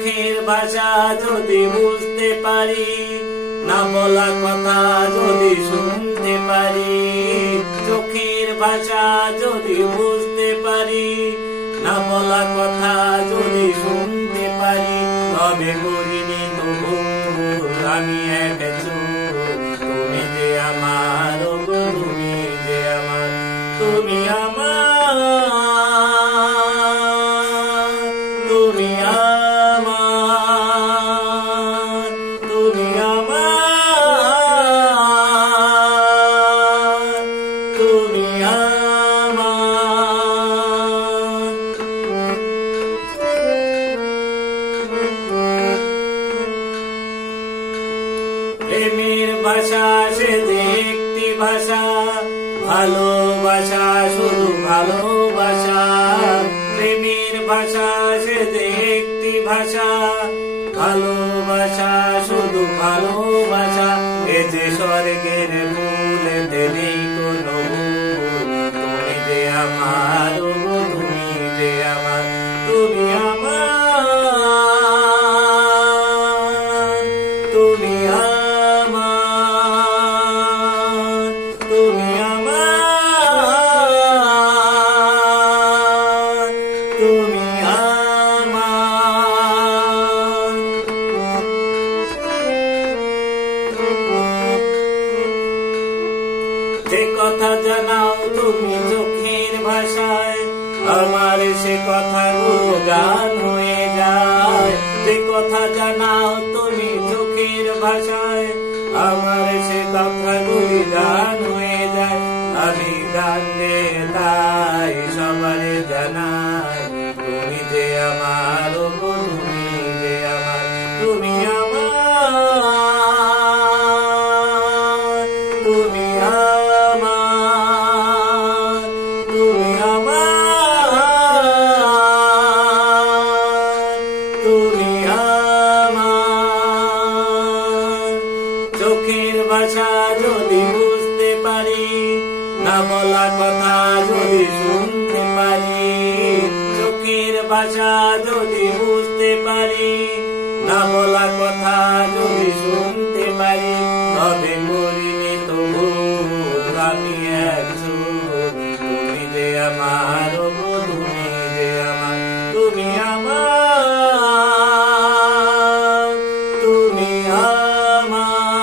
চোখের ভাষা যদি বুঝতে পারি না বলা কথা যদি শুনতে পারি, চোখের ভাষা যদি বুঝতে পারি না বলা কথা যদি শুনতে পারি, তবে করিনি তবু আমি তুমি যে আমার তুমি যে আমার, তুমি আমার তুমি আমার প্রেমের ভাষা, সে একটি ভাষা। ভালোবাসা, শুধু ভালোবাসা। প্রেমের ভাষা, সে যে ভাষা। ভালোবাসা, শুধু ভালোবাসা। এ যে স্বর্গের এতে নেই কোনো। তুমি যে আমার তুমি যে আমার, তুমি যে কথা জানাও তুমি চোখের ভাষায়। আমার সে কথাগুলো গান হয়ে যায়। যে কথা জানাও তুমি চোখের ভাষায়। আমার সে কথাগুলি গান হয়ে যায়। আমি গান তাই সবার জানাই আমার, তুমি কথা যদি শুনতে পারি, চোখের ভাষা যদি বুঝতে পারি, না বলা কথা যদি শুনতে পারি, তবে আমার তুমি যে আমার তুমি আমার তুমি আমার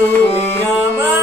তুমি আমার।